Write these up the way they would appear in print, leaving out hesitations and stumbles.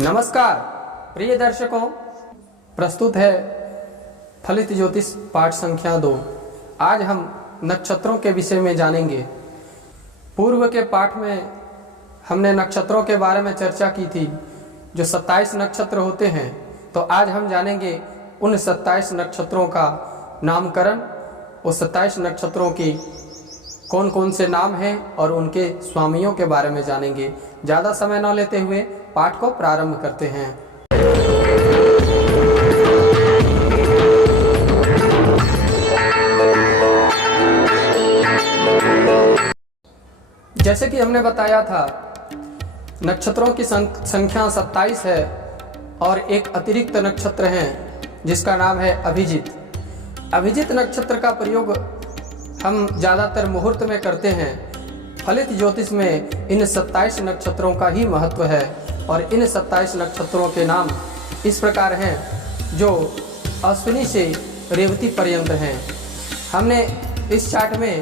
नमस्कार प्रिय दर्शकों, प्रस्तुत है फलित ज्योतिष पाठ संख्या 2। आज हम नक्षत्रों के विषय में जानेंगे। पूर्व के पाठ में हमने नक्षत्रों के बारे में चर्चा की थी, जो 27 नक्षत्र होते हैं। तो आज हम जानेंगे उन 27 नक्षत्रों का नामकरण, वो 27 नक्षत्रों की कौन कौन से नाम हैं और उनके स्वामियों के बारे में जानेंगे। ज़्यादा समय न लेते हुए पाठ को प्रारंभ करते हैं। जैसे कि हमने बताया था, नक्षत्रों की संख्या 27 है और एक अतिरिक्त नक्षत्र है जिसका नाम है अभिजित। अभिजित नक्षत्र का प्रयोग हम ज़्यादातर मुहूर्त में करते हैं। फलित ज्योतिष में इन 27 नक्षत्रों का ही महत्व है और इन 27 नक्षत्रों के नाम इस प्रकार हैं, जो अश्विनी से रेवती पर्यंत हैं। हमने इस चार्ट में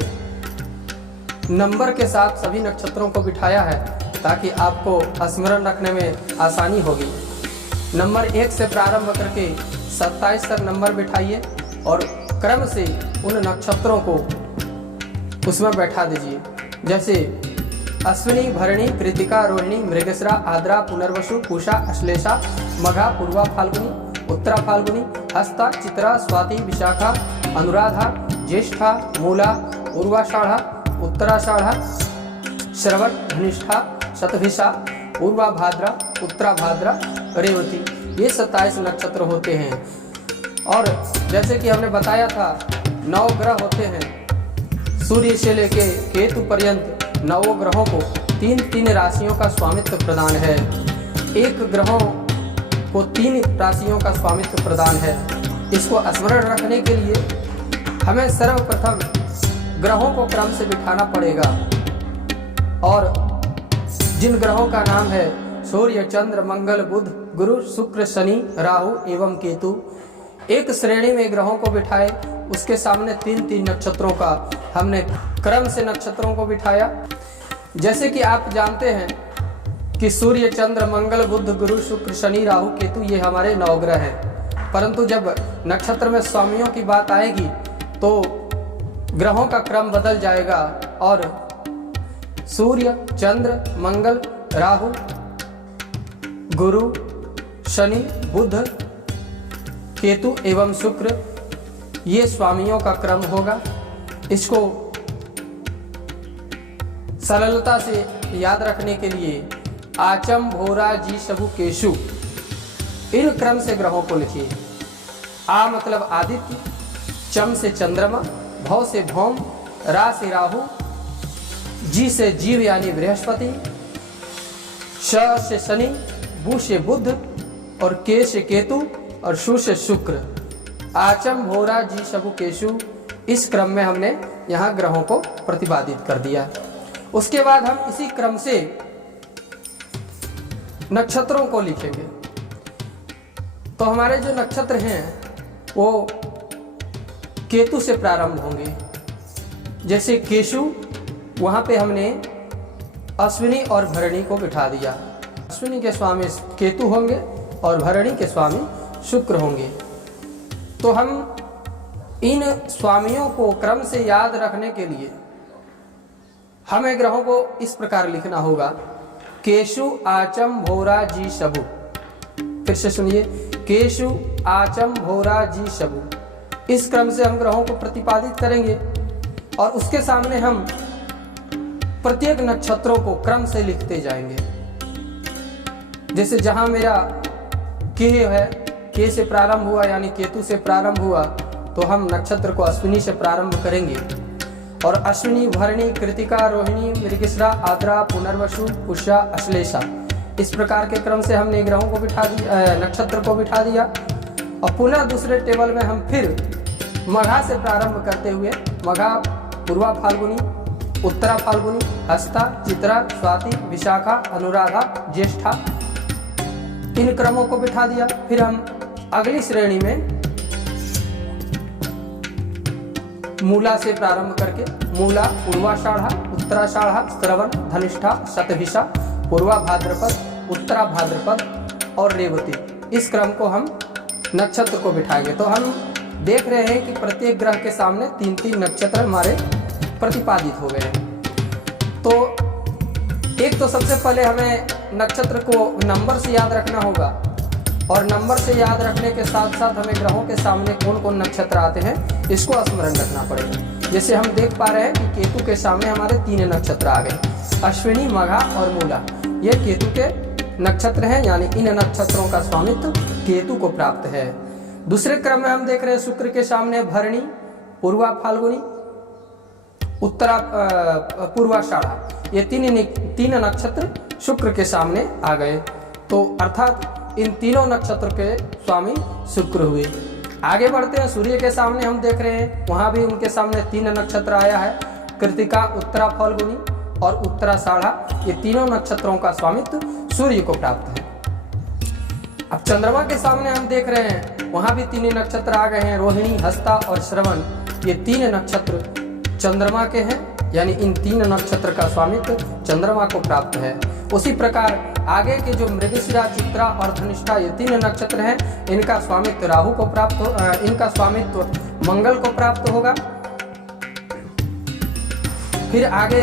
नंबर के साथ सभी नक्षत्रों को बिठाया है ताकि आपको स्मरण रखने में आसानी होगी। नंबर 1 से प्रारंभ करके 27 तक नंबर बिठाइए और क्रम से उन नक्षत्रों को उसमें बैठा दीजिए। जैसे अश्विनी, भरणी, कृतिका, रोहिणी, मृगशिरा, आद्रा, पुनर्वसु, पूषा, अश्लेषा, मघा, पूर्वा फाल्गुनी, उत्तरा फाल्गुनी, हस्ता, चित्रा, स्वाति, विशाखा, अनुराधा, ज्येष्ठा, मूला, पूर्वाषाढ़ा, उत्तराषाढ़ा, श्रवण, धनिष्ठा, शतभिषा, पूर्वा भाद्रा, उत्तरा भाद्रा, रेवती। ये 27 नक्षत्र होते हैं। और जैसे कि हमने बताया था, 9 ग्रह होते हैं। सूर्य से लेके केतु पर्यंत 9 ग्रहों को 3-3 राशियों का स्वामित्व प्रदान है। एक ग्रहों को 3 राशियों का स्वामित्व प्रदान है। इसको स्मरण रखने के लिए हमें सर्वप्रथम ग्रहों को क्रम से बिठाना पड़ेगा। और जिन ग्रहों का नाम है सूर्य, चंद्र, मंगल, बुध, गुरु, शुक्र, शनि, राहु एवं केतु, एक श्रेणी में ग्रहों को बिठाए। उसके सामने 3-3 नक्षत्रों का हमने क्रम से नक्षत्रों को बिठाया। जैसे कि आप जानते हैं कि सूर्य, चंद्र, मंगल, बुध, गुरु, शुक्र, शनि, राहु, केतु ये हमारे 9 ग्रह हैं। परंतु जब नक्षत्र में स्वामियों की बात आएगी तो ग्रहों का क्रम बदल जाएगा और सूर्य, चंद्र, मंगल, राहु, गुरु, शनि, बुध, केतु एवं शुक्र, ये स्वामियों का क्रम होगा। इसको सरलता से याद रखने के लिए आचम, भोरा, जी, शबु, केशु, इन क्रम से ग्रहों को लिखिए। आ मतलब आदित्य, चम से चंद्रमा, भौ से भौम, रा से राहु, जी से जीव यानी बृहस्पति, श से शनि, बु से बुध और के से केतु और शु से शुक्र। आचम, भोरा, जी, शबु, केशु, इस क्रम में हमने यहाँ ग्रहों को प्रतिपादित कर दिया। उसके बाद हम इसी क्रम से नक्षत्रों को लिखेंगे। तो हमारे जो नक्षत्र हैं वो केतु से प्रारंभ होंगे। जैसे केशु, वहाँ पे हमने अश्विनी और भरणी को बिठा दिया। अश्विनी के स्वामी केतु होंगे और भरणी के स्वामी शुक्र होंगे। तो हम इन स्वामियों को क्रम से याद रखने के लिए हमें ग्रहों को इस प्रकार लिखना होगा। केशु, आचम, भोरा, जी, शबु। फिर से सुनिए, केशु, आचम, भोरा, जी, शबु। इस क्रम से हम ग्रहों को प्रतिपादित करेंगे और उसके सामने हम प्रत्येक नक्षत्रों को क्रम से लिखते जाएंगे। जैसे जहां मेरा के है, के से प्रारंभ हुआ यानी केतु से प्रारंभ हुआ, तो हम नक्षत्र को अश्विनी से प्रारंभ करेंगे और अश्विनी, भरणी, कृतिका, रोहिणी, मृगशिरा, आद्रा, पुनर्वसु, पूषा, अश्लेषा, इस प्रकार के क्रम से हमने ग्रहों को बिठा दिया, नक्षत्र को बिठा दिया। और पुनः दूसरे टेबल में हम फिर मघा से प्रारंभ करते हुए मघा, पूर्वा फाल्गुनी, उत्तरा फाल्गुनी, हस्ता, चित्रा, स्वाति, विशाखा, अनुराधा, ज्येष्ठा, इन क्रमों को बिठा दिया। फिर हम अगली श्रेणी में मूला से प्रारंभ करके मूला, पूर्वाषाढ़ा, उत्तराषाढ़ा, श्रवण, धनिष्ठा, शतभिषा, पूर्वा भाद्रपद, उत्तरा भाद्रपद, और रेवती, इस क्रम को हम नक्षत्र को बिठाएंगे। तो हम देख रहे हैं कि प्रत्येक ग्रह के सामने 3-3 नक्षत्र हमारे प्रतिपादित हो गए हैं। तो एक तो सबसे पहले हमें नक्षत्र को नंबर से याद रखना होगा, और नंबर से याद रखने के साथ साथ हमें ग्रहों के सामने कौन कौन नक्षत्र आते हैं इसको स्मरण रखना पड़ेगा। जैसे हम देख पा रहे हैं कि केतु के सामने हमारे 3 नक्षत्र आ गए, अश्विनी, मघा और मूला। ये केतु के नक्षत्र हैं, यानी इन नक्षत्रों का स्वामित्व केतु को प्राप्त है। दूसरे क्रम में हम देख रहे हैं शुक्र के सामने भरणी, पूर्वा फाल्गुनी, उत्तरा पूर्वाषाढ़ा, ये 3 नक्षत्र शुक्र के सामने आ गए। तो अर्थात इन तीनों नक्षत्र के स्वामी शुक्र हुए। आगे बढ़ते हैं, सूर्य के सामने हम देख रहे हैं, वहां भी उनके सामने 3 नक्षत्र आया है, कृतिका, उत्तरा फाल्गुनी और उत्तराषाढ़ा। ये तीनों नक्षत्रों का स्वामित्व सूर्य को प्राप्त है। अब चंद्रमा के सामने हम देख रहे हैं, वहां भी 3 नक्षत्र आ गए हैं, रोहिणी, हस्ता और श्रवण। ये 3 नक्षत्र चंद्रमा के हैं, यानी इन 3 नक्षत्र का स्वामित्व चंद्रमा को प्राप्त है। उसी प्रकार आगे के जो मृगशिरा, चित्रा और धनिष्ठा, ये 3 नक्षत्र हैं, इनका स्वामित्व राहु को प्राप्त इनका स्वामित्व मंगल को प्राप्त होगा। फिर आगे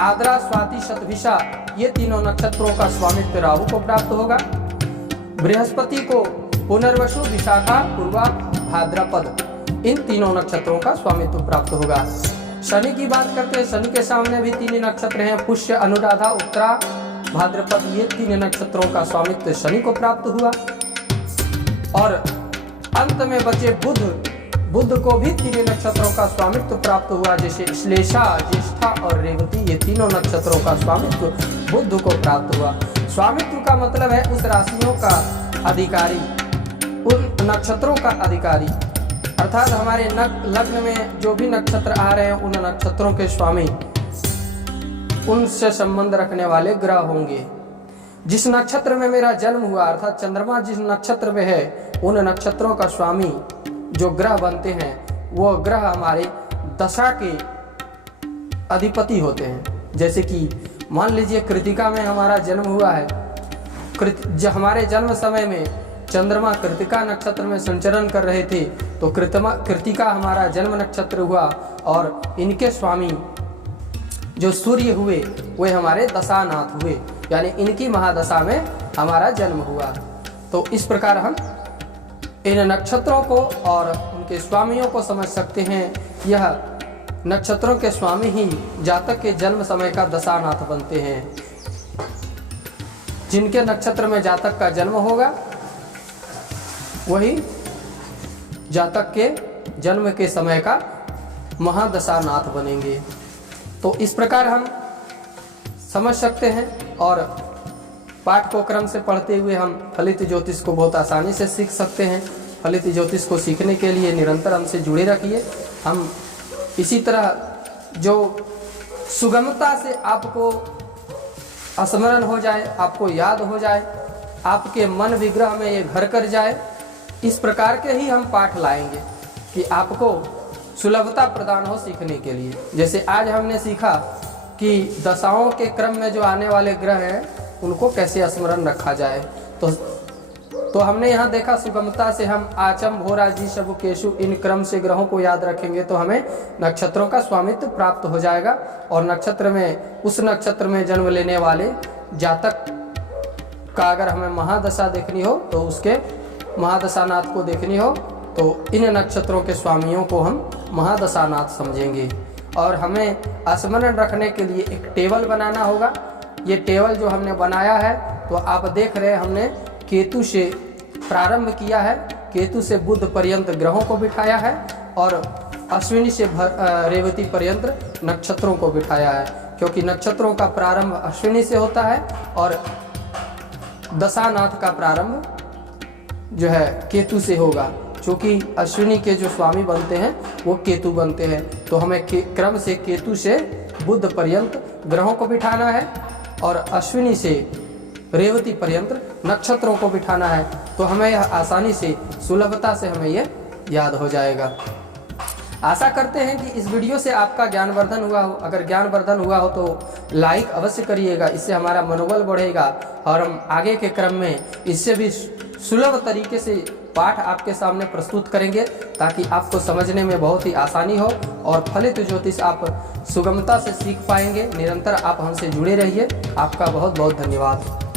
आद्रा, स्वाति, शतभिषा, ये तीनों नक्षत्रों का स्वामित्व राहु को प्राप्त होगा। बृहस्पति को पुनर्वसु, विशाखा, पूर्वा, भाद्रपद, इन तीनों नक्षत्रों का स्वामित्व प्राप्त होगा। शनि की बात करते हैं, शनि के सामने भी 3 नक्षत्र हैं, पुष्य, अनुराधा, उत्तरा, भाद्रपद। ये 3 नक्षत्रों का स्वामित्व शनि को प्राप्त हुआ। और अंत में बचे बुध को भी 3 नक्षत्रों का स्वामित्व प्राप्त हुआ, जैसे श्लेषा, ज्येष्ठा और रेवती। ये तीनों नक्षत्रों का स्वामित्व बुध को प्राप्त हुआ। स्वामित्व का मतलब है उस राशियों का अधिकारी, उन नक्षत्रों का अधिकारी, अर्थात हमारे लग्न में जो भी नक्षत्र आ रहे हैं उन नक्षत्रों के स्वामी उनसे संबंध रखने वाले ग्रह होंगे। जिस नक्षत्र में मेरा जन्म हुआ, अर्थात चंद्रमा जिस नक्षत्र में है, उन नक्षत्रों का स्वामी जो ग्रह बनते हैं वो ग्रह हमारे दशा के अधिपति होते हैं। जैसे कि मान लीजिए कृतिका में हमारा जन्म हुआ है, हमारे जन्म समय में चंद्रमा कृतिका नक्षत्र में संचरण कर रहे थे, तो कृतिका हमारा जन्म नक्षत्र हुआ, और इनके स्वामी जो सूर्य हुए वे हमारे दशानाथ हुए, यानी इनकी महादशा में हमारा जन्म हुआ। तो इस प्रकार हम इन नक्षत्रों को और उनके स्वामियों को समझ सकते हैं। यह नक्षत्रों के स्वामी ही जातक के जन्म समय का दशानाथ बनते हैं। जिनके नक्षत्र में जातक का जन्म होगा वही जातक के जन्म के समय का महादशानाथ बनेंगे। तो इस प्रकार हम समझ सकते हैं, और पाठ को क्रम से पढ़ते हुए हम फलित ज्योतिष को बहुत आसानी से सीख सकते हैं। फलित ज्योतिष को सीखने के लिए निरंतर हमसे जुड़े रखिए। हम इसी तरह जो सुगमता से आपको स्मरण हो जाए, आपको याद हो जाए, आपके मन विग्रह में ये घर कर जाए, इस प्रकार के ही हम पाठ लाएंगे कि आपको सुलभता प्रदान हो सीखने के लिए। जैसे आज हमने सीखा कि दशाओं के क्रम में जो आने वाले ग्रह हैं उनको कैसे स्मरण रखा जाए, तो हमने यहाँ देखा सुगमता से हम आचम, भोरा, जी, शबु, केशु, इन क्रम से ग्रहों को याद रखेंगे तो हमें नक्षत्रों का स्वामित्व प्राप्त हो जाएगा। और नक्षत्र में, उस नक्षत्र में जन्म लेने वाले जातक का अगर हमें महादशा देखनी हो तो उसके महादशानाथ को देखनी हो तो इन नक्षत्रों के स्वामियों को हम महादशानाथ समझेंगे। और हमें स्मरण रखने के लिए एक टेबल बनाना होगा। ये टेबल जो हमने बनाया है, तो आप देख रहे हैं हमने केतु से प्रारंभ किया है, केतु से बुध पर्यंत ग्रहों को बिठाया है, और अश्विनी से रेवती पर्यंत नक्षत्रों को बिठाया है, क्योंकि नक्षत्रों का प्रारंभ अश्विनी से होता है और दशानाथ का प्रारंभ जो है केतु से होगा। क्योंकि अश्विनी के जो स्वामी बनते हैं वो केतु बनते हैं, तो हमें क्रम से केतु से बुध पर्यंत ग्रहों को बिठाना है और अश्विनी से रेवती पर्यंत नक्षत्रों को बिठाना है। तो हमें यह आसानी से, सुलभता से हमें यह याद हो जाएगा। आशा करते हैं कि इस वीडियो से आपका ज्ञानवर्धन हुआ हो। अगर ज्ञानवर्धन हुआ हो तो लाइक अवश्य करिएगा, इससे हमारा मनोबल बढ़ेगा और हम आगे के क्रम में इससे भी सुलभ तरीके से पाठ आपके सामने प्रस्तुत करेंगे ताकि आपको समझने में बहुत ही आसानी हो और फलित ज्योतिष आप सुगमता से सीख पाएंगे। निरंतर आप हमसे जुड़े रहिए। आपका बहुत बहुत धन्यवाद।